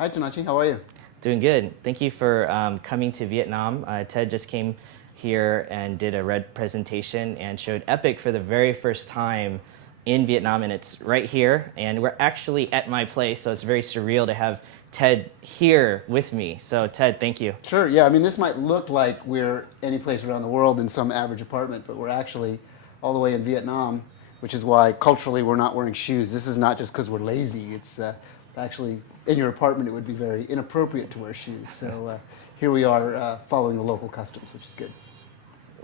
Hi, Tonaci. How are you? Doing good. Thank you for coming to Vietnam. Ted just came here and did a RED presentation and showed Epic for the very first time in Vietnam, and it's right here. And we're actually at my place, so it's very surreal to have Ted here with me. So Ted, thank you. Sure. Yeah. I mean, this might look like we're any place around the world in some average apartment, but we're actually all the way in Vietnam, which is why culturally we're not wearing shoes. This is not just because we're lazy. It's actually in your apartment it would be very inappropriate to wear shoes. So here we are following the local customs, which is good.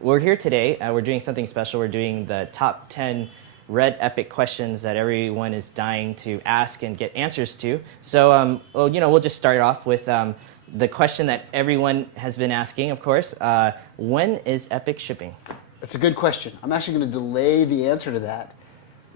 We're here today. We're doing something special. We're doing the top 10 RED Epic questions that everyone is dying to ask and get answers to. So, we'll just start off with the question that everyone has been asking, of course. When is Epic shipping? That's a good question. I'm actually going to delay the answer to that.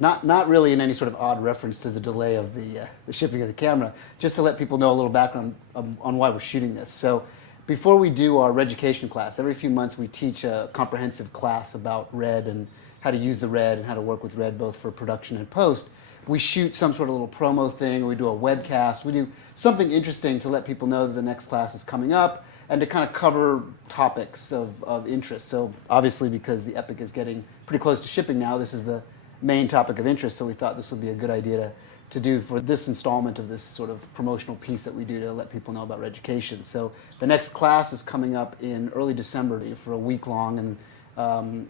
Not really in any sort of odd reference to the delay of the shipping of the camera, just to let people know a little background on why we're shooting this. So before we do our Reducation class, every few months we teach a comprehensive class about RED and how to use the RED and how to work with RED both for production and post. We shoot some sort of little promo thing, or we do a webcast. We do something interesting to let people know that the next class is coming up and to kind of cover topics of interest. So obviously, because the Epic is getting pretty close to shipping now, this is the main topic of interest, so we thought this would be a good idea to do for this installment of this sort of promotional piece that we do to let people know about Reducation. So the next class is coming up in early December for a week long, and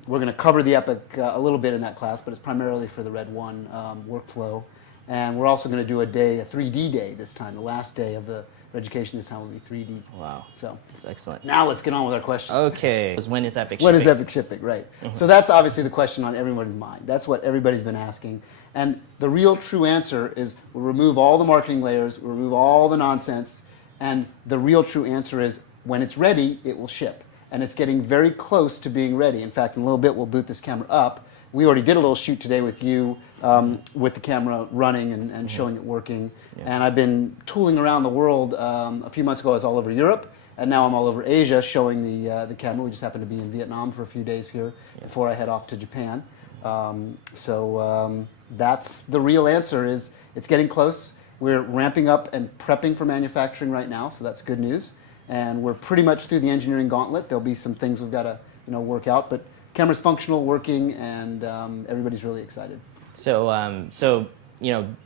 we're going to cover the Epic a little bit in that class, but it's primarily for the Red 1 workflow. And we're also going to do a 3D day this time. The last day of the Reducation this time will be 3D. Wow. So that's excellent. Now let's get on with our questions. Okay. When is Epic shipping? When is Epic shipping, right. So that's obviously the question on everyone's mind. That's what everybody's been asking. And the real true answer is we'll remove all the marketing layers, we'll remove all the nonsense, and the real true answer is when it's ready, it will ship. And it's getting very close to being ready. In fact, in a little bit, we'll boot this camera up. We already did a little shoot today with you with the camera running and showing it working. Yeah. And I've been tooling around the world. A few months ago, I was all over Europe, and now I'm all over Asia showing the camera. We just happened to be in Vietnam for a few days here before I head off to Japan. That's the real answer is it's getting close. We're ramping up and prepping for manufacturing right now, so that's good news. And we're pretty much through the engineering gauntlet. There'll be some things we've got to work out, but camera's functional, working, and everybody's really excited. So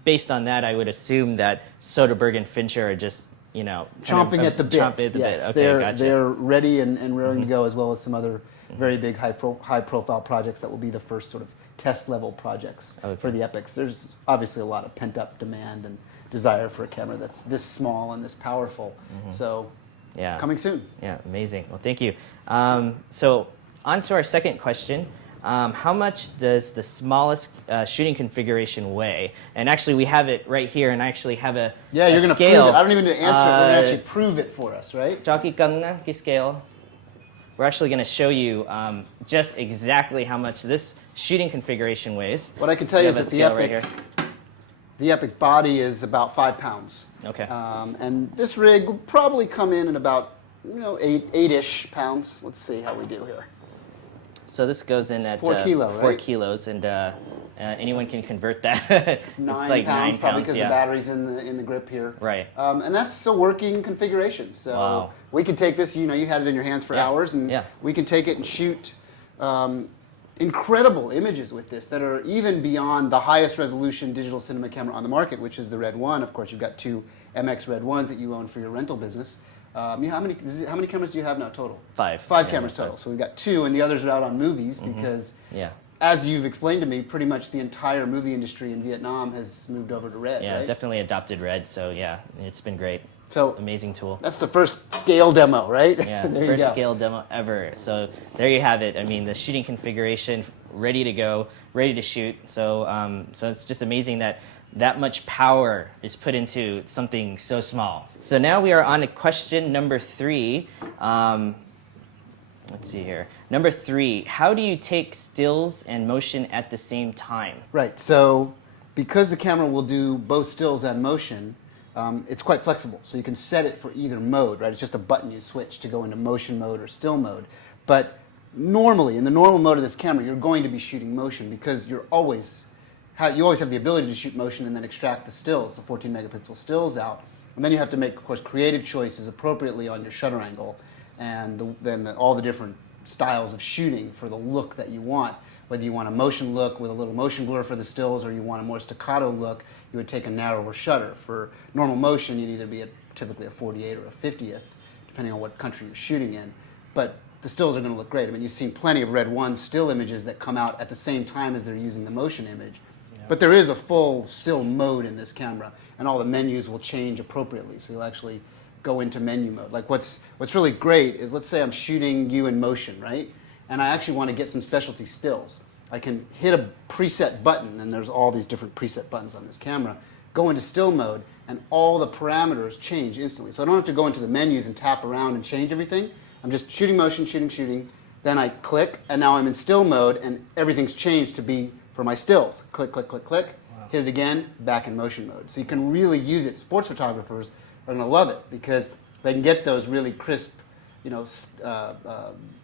based on that, I would assume that Soderbergh and Fincher are just chomping at the bit. Chomping at the bit. Okay, they're gotcha. They're ready and raring to go, as well as some other very big high-profile projects that will be the first sort of test-level projects for the Epics. There's obviously a lot of pent-up demand and desire for a camera that's this small and this powerful. So. Yeah. Coming soon. Yeah, amazing. Well, thank you. So on to our second question. How much does the smallest shooting configuration weigh? And actually, we have it right here, and I actually have a you're going to prove it. I don't even need to answer it. We're going to actually prove it for us, right? Cho cái cân á, cái scale. We're actually going to show you just exactly how much this shooting configuration weighs. What I can tell you is that the Epic body is about 5 pounds. Okay. And this rig will probably come in at about 8-ish pounds. Let's see how we do here. So this goes in at 4 kilos, 4 right? kilos, and anyone can convert that. 9 it's like pounds, 9 probably pounds, because the battery's in the grip here. Right. And that's a working configuration. So we could take this. You had it in your hands for hours, and we can take it and shoot incredible images with this that are even beyond the highest resolution digital cinema camera on the market, which is the Red 1. Of course, you've got 2 MX Red 1s that you own for your rental business. How many cameras do you have now total? 5. 5 cameras total. So we've got 2, and the others are out on movies because, as you've explained to me, pretty much the entire movie industry in Vietnam has moved over to RED. Yeah, right? Definitely adopted RED. So it's been great. So amazing tool. That's the first scale demo, right? Yeah, first scale demo ever. So there you have it. I mean, the shooting configuration ready to go, ready to shoot. So it's just amazing that much power is put into something so small. So now we are on to question number 3. Let's see here. Number 3, how do you take stills and motion at the same time? Right. So because the camera will do both stills and motion, it's quite flexible. So you can set it for either mode, right? It's just a button you switch to go into motion mode or still mode. But normally, in the normal mode of this camera, you're going to be shooting motion because you always have the ability to shoot motion and then extract the stills, the 14 megapixel stills out. And then you have to make, of course, creative choices appropriately on your shutter angle, and all the different styles of shooting for the look that you want. Whether you want a motion look with a little motion blur for the stills, or you want a more staccato look, you would take a narrower shutter. For normal motion, you'd either be at typically a 48 or a 50th, depending on what country you're shooting in. But the stills are going to look great. I mean, you've seen plenty of Red 1 still images that come out at the same time as they're using the motion image. Yeah. But there is a full still mode in this camera, and all the menus will change appropriately. So you'll actually go into menu mode. Like what's really great is, let's say I'm shooting you in motion, right? And I actually want to get some specialty stills. I can hit a preset button, and there's all these different preset buttons on this camera, go into still mode, and all the parameters change instantly. So I don't have to go into the menus and tap around and change everything. I'm just shooting motion, shooting, then I click, and now I'm in still mode, and everything's changed to be for my stills. Click, click, click, click, wow. Hit it again, back in motion mode. So you can really use it. Sports photographers are going to love it, because they can get those really crisp,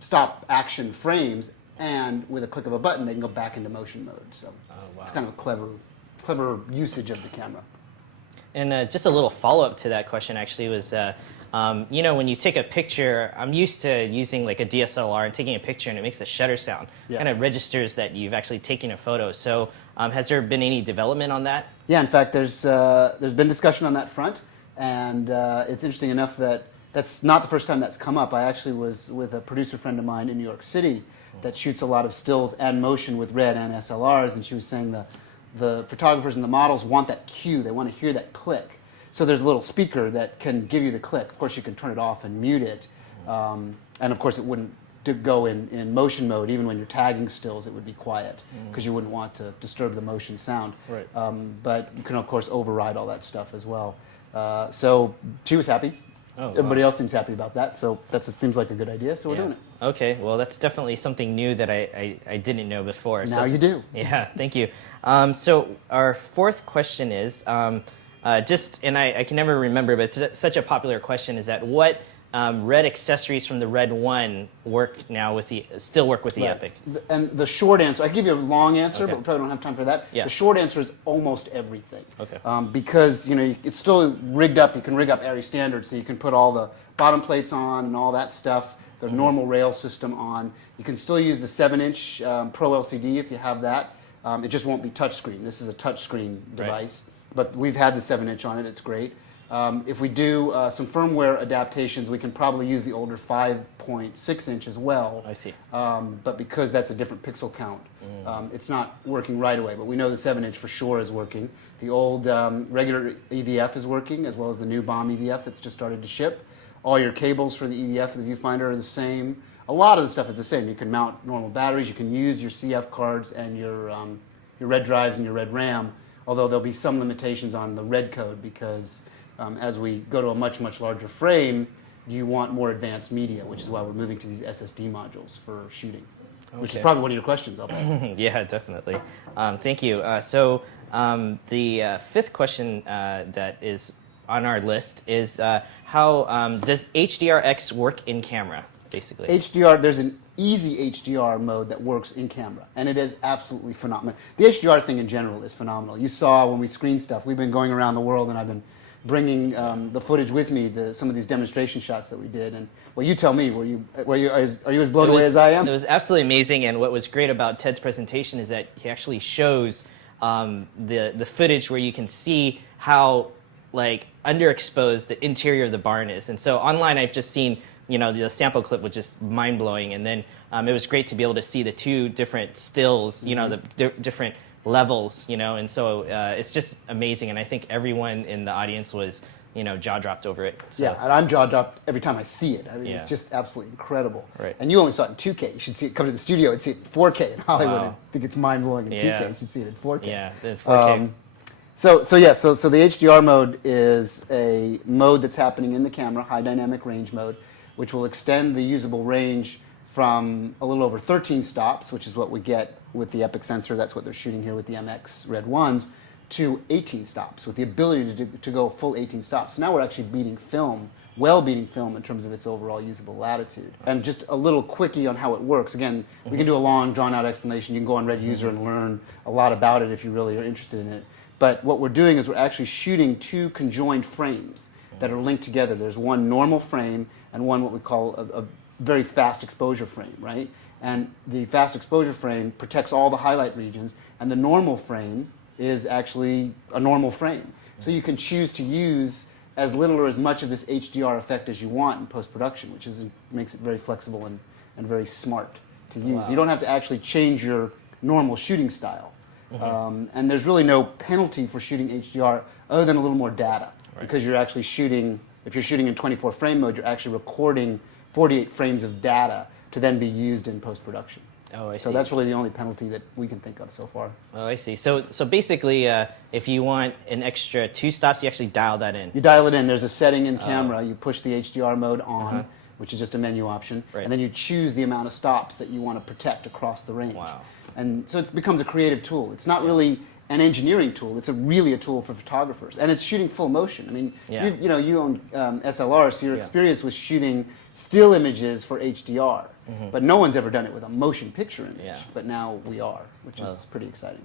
stop action frames, and with a click of a button, they can go back into motion mode. So wow. It's kind of a clever usage of the camera. And just a little follow-up to that question actually was, when you take a picture, I'm used to using like a DSLR and taking a picture, and it makes a shutter sound. Yeah. Kind of registers that you've actually taken a photo. So has there been any development on that? Yeah, in fact, there's been discussion on that front, and it's interesting enough that that's not the first time that's come up. I actually was with a producer friend of mine in New York City that shoots a lot of stills and motion with RED and SLRs, and she was saying the photographers and the models want that cue. They want to hear that click. So there's a little speaker that can give you the click. Of course, you can turn it off and mute it. And of course, it wouldn't go in motion mode. Even when you're tagging stills, it would be quiet, because you wouldn't want to disturb the motion sound. Right. But you can, of course, override all that stuff as well. So she was happy. Oh, wow. Everybody else seems happy about that. So it seems like a good idea, so we're doing it. Okay, well, that's definitely something new that I didn't know before. Now you do. Yeah, thank you. So our fourth question is, and I can never remember, but it's such a popular question, is that what RED accessories from the Red 1 still work with the right. Epic? And the short answer, I can give you a long answer, okay. but we probably don't have time for that. Yeah. The short answer is almost everything. Okay. Because it's still rigged up. You can rig up ARRI standard, so you can put all the bottom plates on and all that stuff, the normal rail system on. You can still use the 7-inch Pro LCD if you have that. It just won't be touchscreen. This is a touchscreen device, right. But we've had the 7-inch on it. It's great. If we do some firmware adaptations, we can probably use the older 5.6 inch as well. I see. But because that's a different pixel count, it's not working right away. But we know the 7-inch for sure is working. The old regular EVF is working, as well as the new BOM EVF that's just started to ship. All your cables for the EVF and the viewfinder are the same. A lot of the stuff is the same. You can mount normal batteries. You can use your CF cards and your RED drives and your RED RAM, although there'll be some limitations on the RED code, because as we go to a much, much larger frame, you want more advanced media, which is why we're moving to these SSD modules for shooting, which is probably one of your questions, I'll bet. Yeah, definitely. Thank you. So the fifth question that is on our list is how does HDRX work in camera, basically? There's an easy HDR mode that works in camera, and it is absolutely phenomenal. The HDR thing in general is phenomenal. You saw when we screened stuff, we've been going around the world, and I've been bringing the footage with me, some of these demonstration shots that we did. And well, you tell me, are you as blown away as I am? It was absolutely amazing, and what was great about Ted's presentation is that he actually shows the footage where you can see how underexposed the interior of the barn is. And so online I've just seen, the sample clip was just mind-blowing, and then it was great to be able to see the two different stills, the different levels, and so it's just amazing, and I think everyone in the audience was, jaw-dropped over it. So. Yeah, and I'm jaw-dropped every time I see it. I mean, It's just absolutely incredible. Right. And you only saw it in 2K. You should see it come to the studio and see it in 4K in Hollywood. Wow. I think it's mind-blowing in 2K. You should see it in 4K. Yeah, in 4K. So the HDR mode is a mode that's happening in the camera, high dynamic range mode, which will extend the usable range from a little over 13 stops, which is what we get with the Epic sensor. That's what they're shooting here with the MX Red 1s, to 18 stops, with the ability to go full 18 stops. So now we're actually beating film, well beating film in terms of its overall usable latitude. And just a little quickie on how it works. Again, we can do a long, drawn-out explanation. You can go on Red User and learn a lot about it if you really are interested in it. But what we're doing is we're actually shooting two conjoined frames. that are linked together. There's one normal frame and one what we call a very fast exposure frame, right? And the fast exposure frame protects all the highlight regions, and the normal frame is actually a normal frame. So you can choose to use as little or as much of this HDR effect as you want in post-production, which makes it very flexible and very smart to use. Wow. You don't have to actually change your normal shooting style. And there's really no penalty for shooting HDR other than a little more data, because you're actually shooting, if you're shooting in 24 frame mode, you're actually recording 48 frames of data to then be used in post-production. Oh, I see. So that's really the only penalty that we can think of so far. Oh, I see. So basically, if you want an extra 2 stops, you actually dial that in. You dial it in. There's a setting in camera. You push the HDR mode on, which is just a menu option, Right. and then you choose the amount of stops that you want to protect across the range. Wow. And so it becomes a creative tool. It's not really an engineering tool. It's really a tool for photographers, and it's shooting full motion. I mean, Yeah. you own SLR, so you're Yeah. experienced with shooting still images for HDR, but no one's ever done it with a motion picture image. Yeah. But now we are, which is pretty exciting.